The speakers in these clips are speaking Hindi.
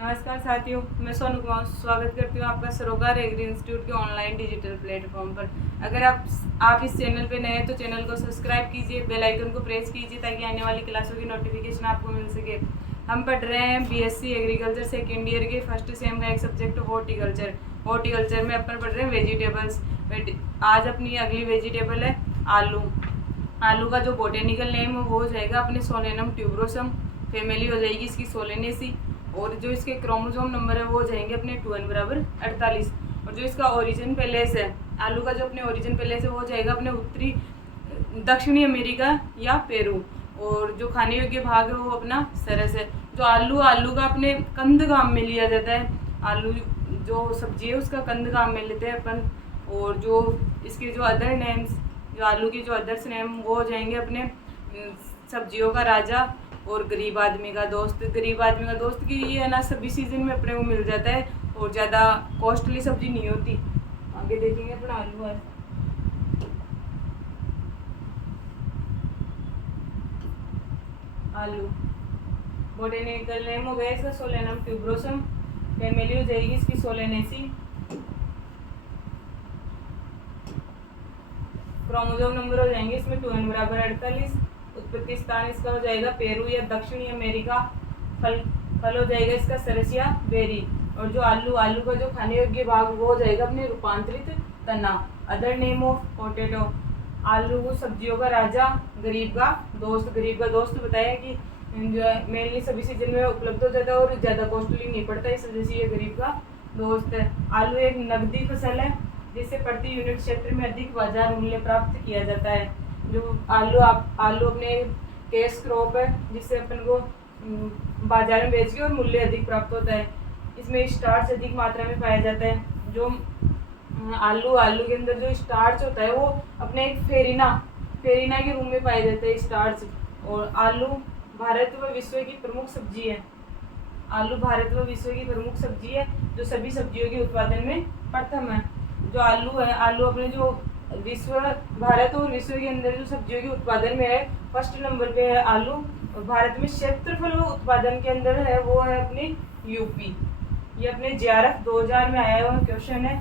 नमस्कार साथियों, मैं सोनू कुमार स्वागत करती हूँ आपका सरोकार एग्री इंस्टीट्यूट के ऑनलाइन डिजिटल प्लेटफॉर्म पर। अगर आप इस चैनल पे नए हैं तो चैनल को सब्सक्राइब कीजिए, बेल आइकन को प्रेस कीजिए ताकि आने वाली क्लासों की नोटिफिकेशन आपको मिल सके। हम पढ़ रहे हैं बीएससी एग्रीकल्चर सेकेंड ईयर के फर्स्ट सेम का एक सब्जेक्ट हॉर्टिकल्चर। हॉर्टिकल्चर में अपन पढ़ रहे हैं वेजिटेबल्स। आज अपनी अगली वेजिटेबल है आलू। आलू का जो बोटेनिकल नेम है वो हो जाएगा अपने सोलेनम ट्यूबरोसम। फैमिली हो जाएगी इसकी सोलेनेसी। और जो इसके क्रोमोसोम नंबर है वो हो जाएंगे अपने 2n बराबर 48। और जो इसका ओरिजिन पैलेस है, आलू का जो अपने ओरिजिन पैलेस है वो हो जाएगा अपने उत्तरी दक्षिणी अमेरिका या पेरू। और जो खाने योग्य भाग है वो अपना सरस है। जो आलू का अपने कंदगाम में लिया जाता है। आलू जो सब्जी है उसका कंदगाम में लेते हैं अपन। और जो इसके जो अदर नेम्स, जो आलू के जो अदर्स नेम वो हो जाएंगे अपने सब्जियों का राजा और गरीब आदमी का दोस्त। गरीब आदमी का दोस्त की ये है ना, सभी सीजन में अपने को मिल जाता है और ज़्यादा कॉस्टली सब्जी नहीं होती। आगे देखेंगे अपना आलू है। आलू बोटेनिकल नेम हो गया इसका सोलेनम ट्यूबरोसम। फैमिली हो जाएगी इसकी सोलेनेसी। क्रोमोसोम नंबर हो जाएंगे इसमें 2n बराबर 48। उत्पत्ति स्थान इसका हो जाएगा पेरू या दक्षिणी अमेरिका। फल हो जाएगा इसका सरसिया बेरी। और जो आलू का जो खाने योग्य भाग वो हो जाएगा अपने रूपांतरित तना। अदर नेम ऑफ पोटैटो, आलू सब्जियों का राजा, गरीब का दोस्त। गरीब का दोस्त बताया कि जो है मेनली सभी सीजन में उपलब्ध हो जाता है और ज़्यादा कॉस्टली नहीं पड़ता, इस वजह से ये गरीब का दोस्त है। आलू एक नकदी फसल है जिससे प्रति यूनिट क्षेत्र में अधिक बाजार मूल्य प्राप्त किया जाता है। जो आलू अपने कैश क्रॉप है जिससे अपन को बाजार में बेच के और मूल्य अधिक प्राप्त होता है। इसमें स्टार्च अधिक मात्रा में पाया जाता है। जो आलू के अंदर जो स्टार्च होता है वो अपने एक फेरिना के रूप में पाया जाता है स्टार्च। और आलू भारत व विश्व की प्रमुख सब्जी है। आलू भारत व विश्व की प्रमुख सब्जी है जो सभी सब्जियों के उत्पादन में प्रथम है। जो आलू है, आलू अपने जो भारत और विश्व के अंदर जो सब्जियों के उत्पादन में है फर्स्ट नंबर पे है आलू। और भारत में क्षेत्रफल उत्पादन के अंदर है वो है अपनी यूपी। ये अपने JRF 2000 में आया हुआ क्वेश्चन है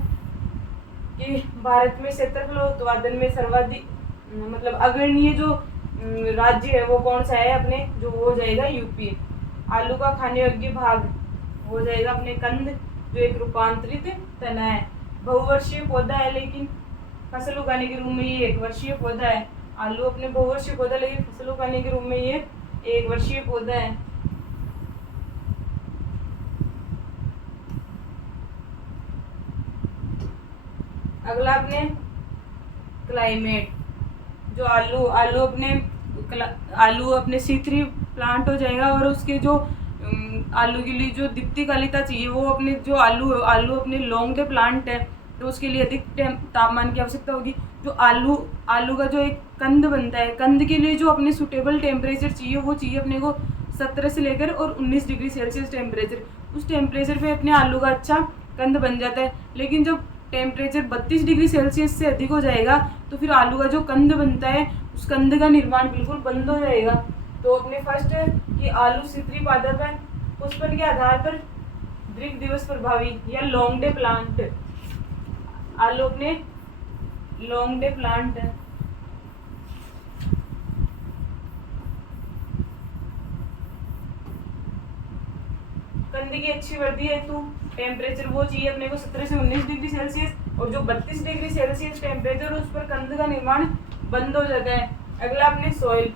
कि भारत में क्षेत्रफल उत्पादन में सर्वाधिक मतलब अग्रणीय जो राज्य है वो कौन सा है अपने, जो वो हो जाएगा यूपी। आलू का खाने योग्य भाग हो जाएगा अपने कंद जो एक रूपांतरित तना है। बहुवर्षीय पौधा है लेकिन फसल उगाने के रूप में ये एक वर्षीय पौधा है। आलू अपने बहुवर्षीय पौधा लेकिन फसल उगाने के रूप में ये एक वर्षीय पौधा है। अगला अपने क्लाइमेट। जो आलू अपने C3 प्लांट हो जाएगा और उसके जो आलू के लिए जो दीप्तिकालिता चाहिए वो अपने जो आलू अपने लॉन्ग डे प्लांट है तो उसके लिए अधिक तापमान की आवश्यकता होगी। जो आलू का जो एक कंद बनता है, कंद के लिए जो अपने सुटेबल टेम्परेचर चाहिए वो चाहिए अपने को 17 से लेकर और 19 डिग्री सेल्सियस टेम्परेचर। उस टेम्परेचर पे अपने आलू का अच्छा कंद बन जाता है। लेकिन जब टेम्परेचर 32 डिग्री सेल्सियस से अधिक हो जाएगा तो फिर आलू का जो कंद बनता है उस कंद का निर्माण बिल्कुल बंद हो जाएगा। तो अपने फर्स्ट है कि आलू C3 पादप है। पुष्पन के आधार पर दीर्घ दिवस प्रभावी या लॉन्ग डे प्लांट। आलू अपने लॉन्ग डे प्लांट है। कंद की अच्छी वृद्धि है तो टेम्परेचर वो चाहिए अपने को 17 से 19 डिग्री सेल्सियस। और जो 32 डिग्री सेल्सियस टेम्परेचर उस पर कंद का निर्माण बंद हो जाता है। अगला अपने सॉइल।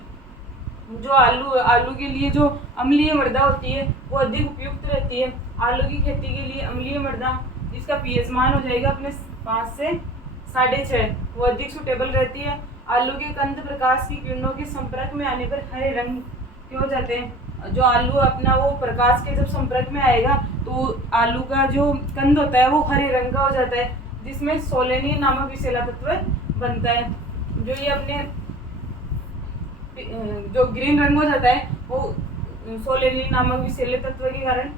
जो आलू के लिए जो अम्लीय मृदा होती है वो अधिक उपयुक्त रहती है। आलू की खेती के लिए अम्लीय मृदा जिसका pH मान हो जाएगा अपने 5 से 6.5 वो अधिक सुटेबल रहती है। आलू के कंद प्रकाश की किरणों के संपर्क में आने पर हरे रंग के हो जाते हैं। जो आलू अपना वो प्रकाश के जब संपर्क में आएगा तो आलू का जो कंद होता है वो हरे रंग का हो जाता है जिसमें सोलेनियम नामक विषैला तत्व बनता है। जो ये अपने जो ग्रीन रंग हो जाता है वो सोलेनियम नामक विषैले तत्व के कारण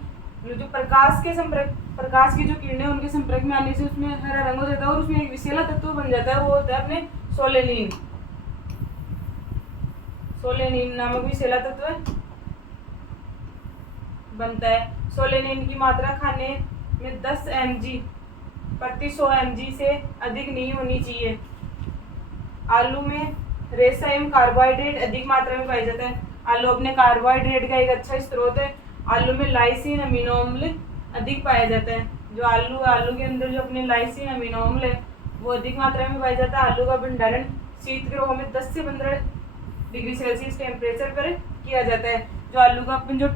जो प्रकाश की जो किरणें उनके संपर्क में आने से उसमें हरा रंग हो जाता है और उसमें एक विषैला तत्व बन जाता है वो होता है अपने सोलेनियम। सोलेनियम नामक विषैला तत्व बनता है। सोलेनिन की मात्रा खाने में 10 mg प्रति 100 mg से अधिक नहीं होनी चाहिए। आलू में रेशा एवं कार्बोहाइड्रेट अधिक मात्रा में पाया जाता है। आलू अपने कार्बोहाइड्रेट का एक अच्छा स्रोत है। आलू में लाइसिन अमीनो अम्ल अधिक पाया जाता है। जो आलू के अंदर जो अपने लाइसिन अमीनो अम्ल है वो अधिक मात्रा में पाया जाता है। आलू का भंडारण शीतगृहों में 10 से 15 डिग्री सेल्सियस टेम्परेचर पर किया जाता है। जो आलू का अपन जो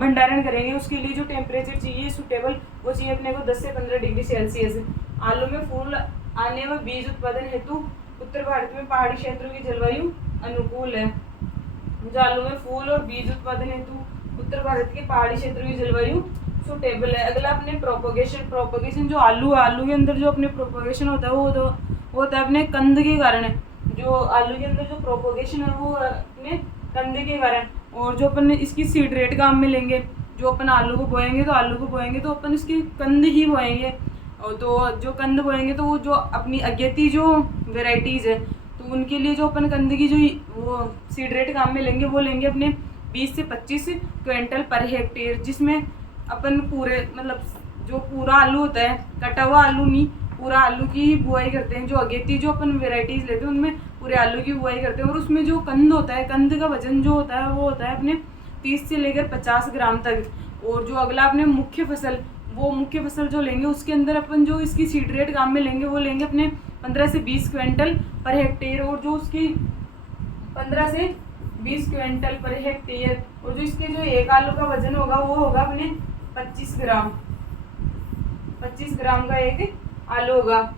भंडारण करेंगे उसके लिए जो टेम्परेचर चाहिए सूटेबल, वो चाहिए अपने को 10 से 15 डिग्री सेल्सियस। आलू में फूल आने व बीज उत्पादन हेतु उत्तर भारत में पहाड़ी क्षेत्रों की जलवायु अनुकूल है। जो आलू में फूल और बीज उत्पादन हेतु उत्तर भारत के पहाड़ी क्षेत्रों की जलवायु सूटेबल है। अगला अपने प्रोपोगेशन जो आलू के अंदर जो अपने प्रोपोगेशन होता है वो होता है अपने कंद के कारण। जो आलू के अंदर जो प्रोपोगेशन है वो अपने कंद के कारण। और जो अपन इसकी सीड रेट काम में लेंगे, जो अपन आलू को बोएंगे तो अपन इसकी कंद ही बोएंगे। और तो जो कंद बोएंगे तो वो जो अपनी अगेती जो वेराइटीज़ है तो उनके लिए जो अपन कंद की जो वो सीड रेट काम में लेंगे वो लेंगे अपने 20 से 25 क्विंटल पर हेक्टेयर, जिसमें अपन पूरे मतलब जो पूरा आलू होता है, कटा हुआ आलू नहीं, पूरा आलू की ही बुआई करते हैं। जो अगेती जो अपन वेराइटीज़ लेते हैं उनमें पूरे आलू की बुआई करते हैं। और उसमें जो कंद होता है, कंद का वजन जो होता है वो होता है अपने 30 से लेकर 50 ग्राम तक। और जो अगला अपने मुख्य फसल जो लेंगे उसके अंदर अपन जो इसकी सीड रेट काम में लेंगे वो लेंगे अपने 15 से 20 क्विंटल पर हेक्टेयर। और जो उसकी 15 से 20 क्विंटल पर हेक्टेयर और जो इसके जो एक आलू का वजन होगा वो होगा अपने 25 ग्राम का एक आलू होगा।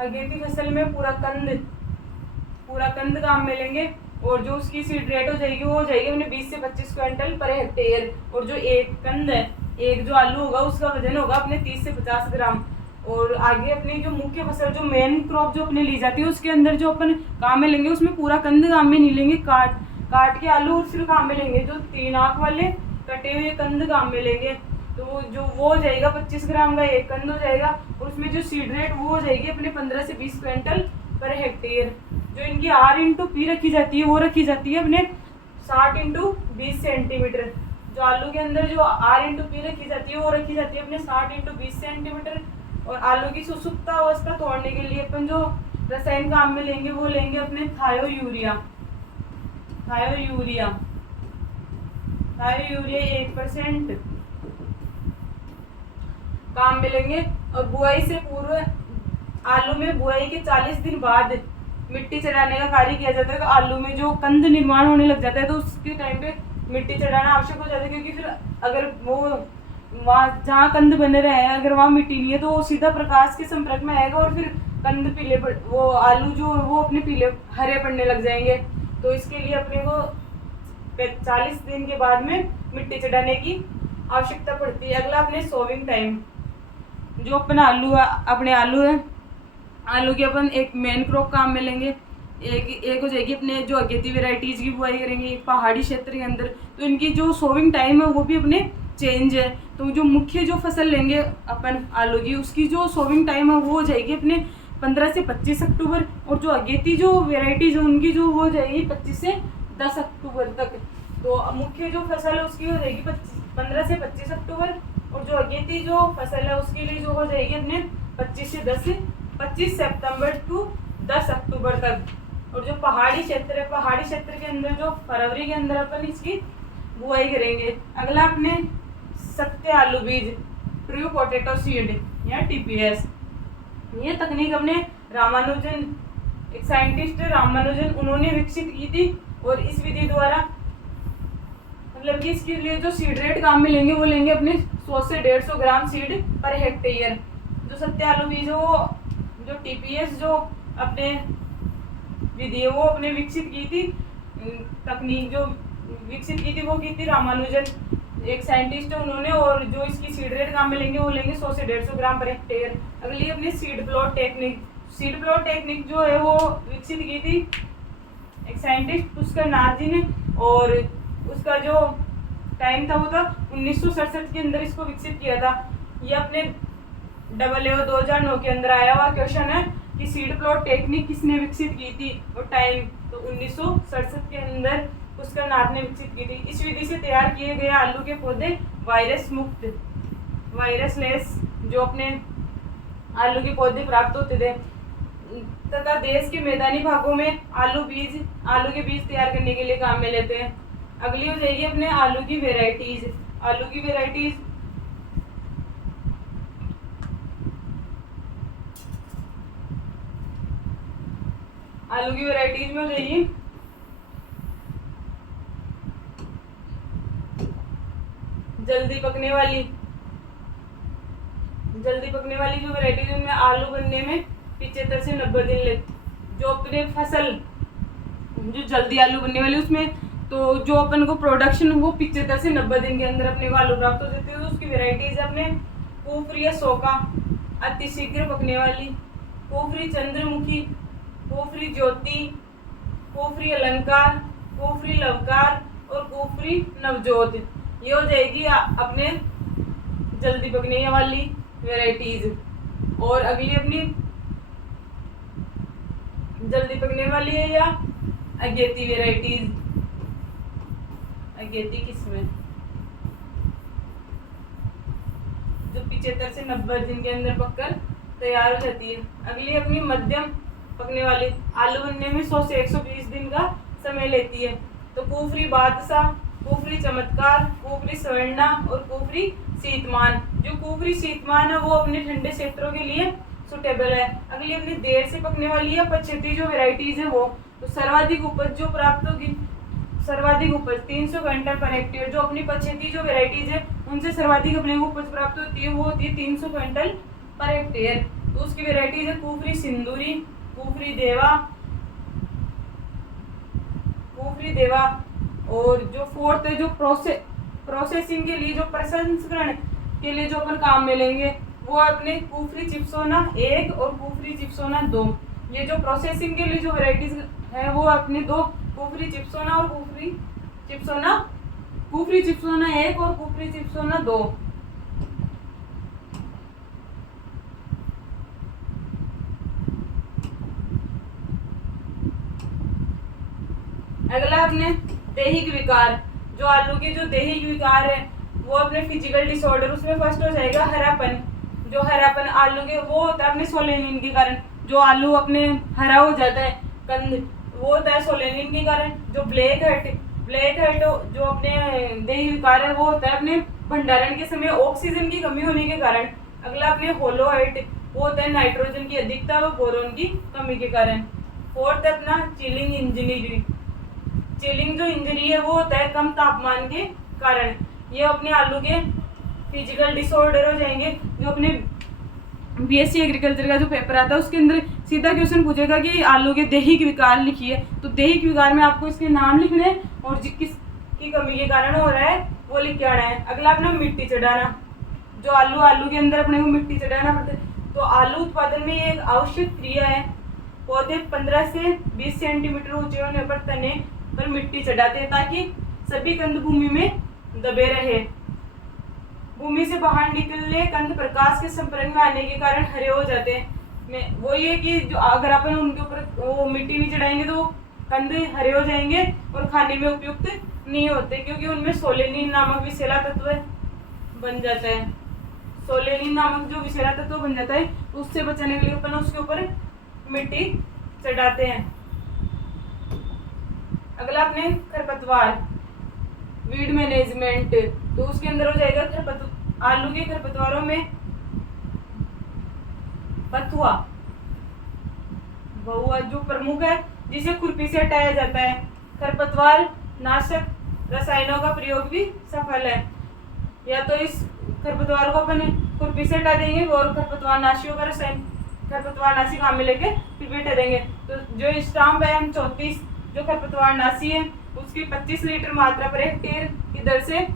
अगेती फसल में पूरा कंद काम में लेंगे और जो उसकी सीड रेट हो जाएगी वो हो जाएगी अपने 20 से 25 क्विंटल पर हेक्टेयर। और जो एक कंद है, एक जो आलू होगा उसका वजन होगा अपने 30 से 50 ग्राम। और आगे अपनी जो मुख्य फसल जो मेन क्रॉप जो अपने ली जाती है उसके अंदर जो अपन काम में लेंगे उसमें पूरा कंद काम में नहीं लेंगे, काट के आलू और फिर काम में लेंगे। जो 3 आंख वाले कटे हुए कंद काम में लेंगे तो जो वो हो जाएगा 25 ग्राम का एक कंद हो जाएगा। और उसमें जो सीड रेट वो हो जाएगी अपने 15 से 20 क्विंटल पर हेक्टेयर। जो इनकी R/P रखी जाती है वो रखी जाती है अपने 60x20 सेंटीमीटर। जो आलू के अंदर जो R/P रखी जाती है वो रखी जाती है अपने 60x20 सेंटीमीटर। और आलू की सुसुप्त अवस्था तोड़ने के लिए अपन जो रसायन काम में लेंगे वो लेंगे अपने थायो यूरिया 1% काम में लेंगे। और बुआई से पूर्व आलू में बुआई के 40 दिन बाद मिट्टी चढ़ाने का कार्य किया जाता है। तो आलू में जो कंद निर्माण होने लग जाता है तो उसके टाइम पे मिट्टी चढ़ाना आवश्यक हो जाता है, क्योंकि फिर अगर वो वहाँ जहाँ कंद बने रहे हैं अगर वहाँ मिट्टी नहीं है तो वो सीधा प्रकाश के संपर्क में आएगा और फिर कंद वो आलू जो वो अपने पीले हरे पड़ने लग जाएंगे। तो इसके लिए अपने को 40 दिन के बाद में मिट्टी चढ़ाने की आवश्यकता पड़ती है। अगला अपने सोविंग टाइम, जो अपना अपने आलू है, आलू की अपन एक मेन क्रॉप काम में लेंगे। एक हो जाएगी अपने जो अगेती वेराइटीज की बुआई करेंगे एक पहाड़ी क्षेत्र के अंदर, तो इनकी जो सोविंग टाइम है वो भी अपने चेंज है। तो जो मुख्य जो फसल लेंगे अपन आलू की उसकी जो सोविंग टाइम है वो हो जाएगी अपने 15 से 25 अक्टूबर। और जो अगेती जो वेराइटीज है उनकी जो हो जाएगी 25 से 10 अक्टूबर तक। तो मुख्य जो फसल है उसकी हो जाएगी 15 से 25 अक्टूबर और जो अगेती जो फसल है उसके लिए जो हो जाएगी अपने 25 सितंबर टू 10 अक्टूबर तक। और जो पहाड़ी क्षेत्र है, पहाड़ी क्षेत्र के अंदर जो फरवरी के अंदर अपन इसकी बुआई करेंगे। अगला अपने सत्य आलू बीज, ट्रू पोटैटो सीड या TPS, ये तकनीक अपने रामानुजन, एक साइंटिस्ट रामानुजन, उन्होंने विकसित की थी। और इस विधि द्वारा मतलब कि इसके लिए जो सीड रेट काम में लेंगे वो लेंगे अपने 100 से 150 ग्राम सीड पर हेक्टेयर। जो सत्य आलू बीज वो जो TPS जो अपने विधि है वो अपने विकसित की थी, तकनीक जो विकसित की थी वो की थी रामानुजन, एक साइंटिस्ट है उन्होंने। और जो इसकी सीड रेट काम में लेंगे वो लेंगे 100 से 150 ग्राम पर हेक्टेयर। अगली अपनी सीड प्लॉट टेक्निक जो है वो विकसित की थी एक साइंटिस्ट पुष्कर नाथ जी ने। और उसका जो टाइम था वो था 1967 के अंदर इसको विकसित किया था। ये अपने AAO 2009 के अंदर आया हुआ क्वेश्चन है कि सीड प्लॉट टेक्निक किसने विकसित की थी और टाइम, तो 1967 के अंदर पुष्कर नाथ ने विकसित की थी। इस विधि से तैयार किए गए आलू के पौधे वायरस मुक्त, वायरसलेस जो अपने आलू के पौधे प्राप्त होते थे, तथा देश के मैदानी भागों में आलू के बीज तैयार करने के लिए काम में लेते हैं। अगली हो जाएगी अपने आलू की वेराइटीज। आलू की वेराइटीज में हो जाएगी जल्दी पकने वाली जो वैरायटीज उनमें आलू बनने में 75 से 90 दिन लगते। जो अपने फसल जो जल्दी आलू बनने वाली उसमें तो जो अपन को प्रोडक्शन वो 75 से 90 दिन के अंदर अपने को आलू प्राप्त हो जाते हैं। तो उसकी वेराइटीज अपने कोफरी या सोका, अति शीघ्र पकने वाली, कोफरी चंद्रमुखी, कोफरी ज्योति, कोफरी अलंकार, कोफरी लवकार और कोफरी नवजोत। ये हो जाएगी अपने जल्दी पकने वाली वेराइटीज। और अगली अपनी जल्दी पकने वाली है या अगेती वेराइटीज। अगेती किस्में जो 75 से 90 दिन के अंदर पककर तैयार हो जाती है। अगली अपनी मध्यम पकने वाली आलू बनने में 100 से 120 दिन का समय लेती है। तो कोफरी बादशाह, कोफरी चमत्कार, कोफरी स्वर्णा और कोफरी शीतमान। जो कोफरी शीतमान है वो अपने ठंडे क्षेत्रों के लिए सुटेबल है। अगली अपनी देर से पकने वाली या पछेती जो वेराइटीज है वो, तो सर्वाधिक उपज जो प्राप्त होगी, सर्वाधिक उपज 300 क्विंटल पर हेक्टेयर। जो अपनी पछेती जो वेराइटीज है उनसे सर्वाधिक अपने उपज प्राप्त होती है वो होती है 300 क्विंटल पर हेक्टेयर। तो उसकी वेराइटीज है कोफरी सिंदूरी, कोफरी देवा। और जो फोर्थ है जो प्रोसेसिंग के लिए जो प्रसंस्करण के लिए जो अपन काम में लेंगे वो अपने कुफरी चिप्सोना 1 और कुफरी चिप्सोना 2। ये जो प्रोसेसिंग के लिए जो वेराइटीज है वो अपने 2 कुफरी चिप्सोना और कुफरी चिप्सोना 1 और कुफरी चिप्सोना 2। अगला अपने दैहिक विकार। जो आलू के जो दैहिक विकार है वो अपने फिजिकल डिसऑर्डर, उसमें फर्स्ट हो जाएगा हरापन। जो हरापन आलू के वो होता है अपने सोलेनिन के कारण। जो आलू अपने हरा हो जाता है कंद, वो होता है सोलेनिन के कारण। जो ब्लैक हेड जो अपने दैहिक विकार है वो होता है अपने भंडारण के समय ऑक्सीजन की कमी होने के कारण। अगला अपने होलो हेड वो होता है नाइट्रोजन की अधिकता व बोरोन की कमी के कारण। फोर्थ है अपना चिलिंग इंजरी। चिलिंग जो इंजरी है वो होता है कम तापमान के कारण। ये अपने आलू के फिजिकल डिसऑर्डर हो जाएंगे। जो अपने BSc एग्रीकल्चर का जो पेपर आता है उसके अंदर सीधा क्वेश्चन पूछेगा कि आलू के दैहिक विकार लिखिए। तो दैहिक विकार में आपको इसके नाम लिखने और किसकी कमी के कारण हो रहा है वो लिख के आना है। अगला अपना मिट्टी चढ़ाना। जो आलू के अंदर अपने को मिट्टी चढ़ाना पड़ता है। तो आलू उत्पादन में ये एक आवश्यक क्रिया है। पौधे 15 से 20 सेंटीमीटर ऊंचे होने पर तने पर मिट्टी चढ़ाते हैं ताकि सभी कंद भूमि में दबे रहे। भूमि से बाहर निकलने कंद प्रकाश के संपर्क में आने के कारण हरे हो जाते हैं। वो ये कि जो अगर अपन उनके ऊपर वो मिट्टी नहीं चढ़ाएंगे तो कंद हरे हो जाएंगे और खाने में उपयुक्त नहीं होते, क्योंकि उनमें सोलेनिन नामक विषैला तत्व बन जाता है। सोलेनिन नामक जो विषैला तत्व बन जाता है उससे बचाने के लिए अपन उसके ऊपर मिट्टी चढ़ाते हैं। अगला अपने खरपतवार वीड मैनेजमेंट। तो उसके अंदर हो जाएगा आलू के खरपतवारों में बहुआ जो प्रमुख है जिसे खुरपी से हटाया जाता है। खरपतवार नाशक रसायनों का प्रयोग भी सफल है। या तो इस खरपतवार को अपन खुरपी से हटा देंगे और खरपतवार नाशियों का रसायन खरपतवार नाशी काम में लेके फिर भी हटा देंगे। तो जो स्टाम्प है M34 जो खरपतवार नाशी है उसकी 25 लीटर मात्रा पर हेक्टेयर की दर से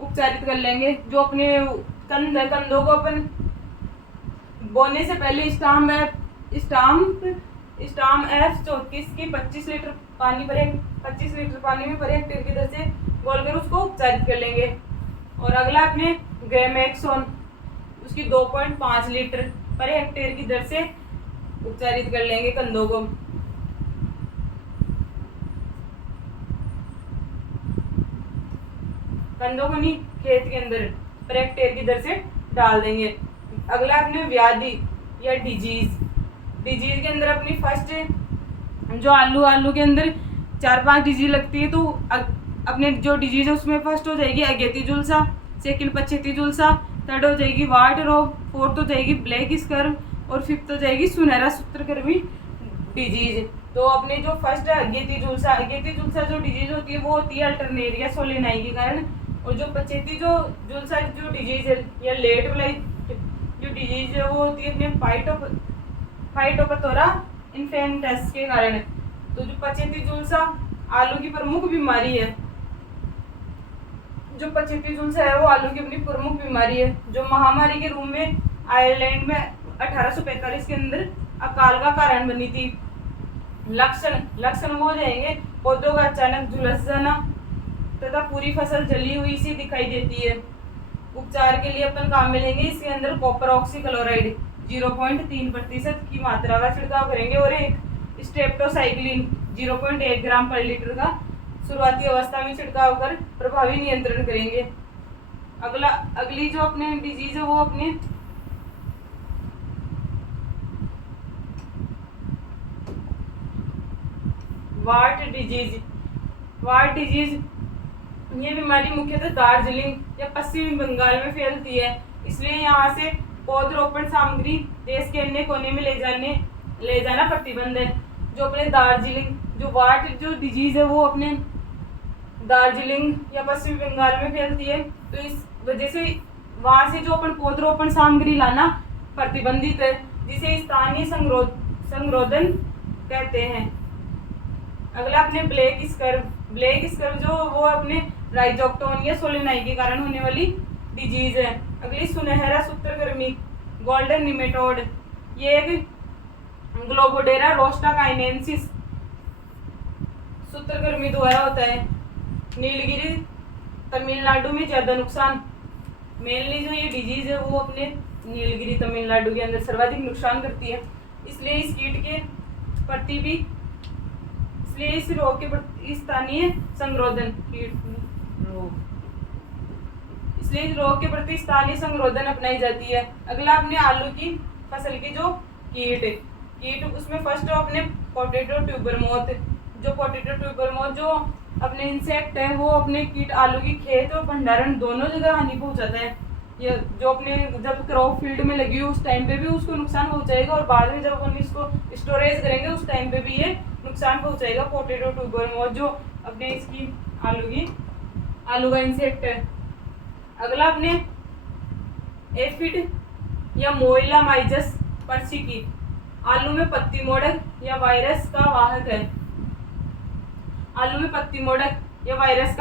उपचारित कर लेंगे। जो अपने कंदों को अपन बोने से पहले स्टाम्प F34 की 25 लीटर पानी में पर हेक्टेयर की दर से बोलकर उसको उपचारित कर लेंगे। और अगला अपने ग्रेमेक्सोन, उसकी 2.5 लीटर पर हेक्टेयर की दर से उपचारित कर लेंगे कंदों को। कंदों को नहीं, खेत के अंदर पर हेक्टेयर की दर से डाल देंगे। अगला अपने व्याधि या डिजीज के अंदर अपनी फर्स्ट जो आलू के अंदर 4-5 डिजीज लगती है, तो अपने जो डिजीज है उसमें फर्स्ट हो जाएगी अगेती झुलसा, सेकंड पछेती झुलसा, थर्ड हो जाएगी वाट रोग, फोर्थ हो जाएगी ब्लैक स्कर्व और फिफ्थ हो जाएगी सुनहरा सूत्रकृमि डिजीज। तो अपने जो फर्स्ट है अगेती झुलसा जो डिजीज होती है वो होती है अल्टरनेरिया सोलेनाई के कारण। और जो पछेती जो झुलसा जो डिजीज है या लेट ब्लाइट जो डिजीज है वो होती है अपने फाइटोपथोरा इन्फेंटस के कारण। तो जो पछेती झुलसा आलू की प्रमुख बीमारी है, जो पछेती झुलसा है वो आलू की अपनी प्रमुख बीमारी है, जो महामारी के रूप में आयरलैंड में 1845 के अंदर अकाल का कारण बनी थी। लक्षण वो हो जाएंगे पौधों का अचानक झुलस जाना तथा पूरी फसल जली हुई सी दिखाई देती है। उपचार के लिए अपन काम में लेंगे इसके अंदर कॉपर ऑक्सीक्लोराइड 0.3% की मात्रा का छिड़काव करेंगे और एक स्ट्रेप्टोसाइक्लिन 0.1 ग्राम पर लीटर का शुरुआती अवस्था में छिड़काव कर प्रभावी नियंत्रण करेंगे। अगली जो अपने डिजीज है वो अपने वाट डिजीज ये बीमारी मुख्यतः दार्जिलिंग या पश्चिमी बंगाल में फैलती है, इसलिए यहाँ से पौधरोपण सामग्री देश के अन्य कोने में ले जाना प्रतिबंध है। जो अपने दार्जिलिंग जो वाट जो डिजीज है वो अपने दार्जिलिंग या पश्चिमी बंगाल में फैलती है, तो इस वजह से वहाँ से जो अपन पौधरोपण सामग्री लाना प्रतिबंधित है, जिसे स्थानीय संरोधन कहते हैं। अगला अपने ब्लैक स्कर्व जो वो अपने राइजोक्टोनिया सोलेनाई के कारण होने वाली डिजीज है। अगली सुनहरा सूत्रकृमि गोल्डन निमेटोड, ये एक ग्लोबोडेरा रोस्टाकाइनेंसिस सूत्रकृमि द्वारा होता है। नीलगिरी तमिलनाडु में ज्यादा नुकसान, मेनली जो ये डिजीज है वो अपने नीलगिरी तमिलनाडु के अंदर सर्वाधिक नुकसान करती है, इसलिए इस कीट के प्रति भी इस रोग के प्रति स्थानीय संरोधन अपनाई जाती है। अगला अपने आलू की फसल की जो कीट उसमें फर्स्ट अपने पोटैटो ट्यूबर मोथ जो अपने इंसेक्ट है वो अपने कीट आलू की खेत और भंडारण दोनों जगह हानि पहुंचाता है। ये जो अपने जब क्रॉप फील्ड में लगी हो उस टाइम पे भी उसको नुकसान पहुंचाएगा और बाद में जब अपन इसको स्टोरेज करेंगे उस टाइम पे भी ये नुकसान पहुंचाएगा। पोटैटो ट्यूबर मोथ जो अपने इसकी आलू का इंसेक्ट है। अगला अपने एफिड या मोइलामाइजस पर्सिकी आलू में पत्ती मोड़क या वायरस का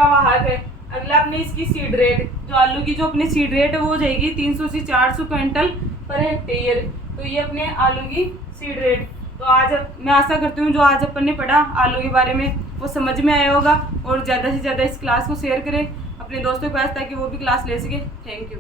वाहक है। अगला अपने इसकी सीड रेट जो आलू की जो अपने सीड रेट है वो हो जाएगी 300 से 400 क्विंटल पर हेक्टेयर। तो ये अपने आलू की सीड रेट। तो आज मैं आशा करती हूँ जो आज अपन ने पढ़ा आलू के बारे में वो समझ में आया होगा और ज़्यादा से ज़्यादा इस क्लास को शेयर करें अपने दोस्तों के पास ताकि वो भी क्लास ले सके। Thank you.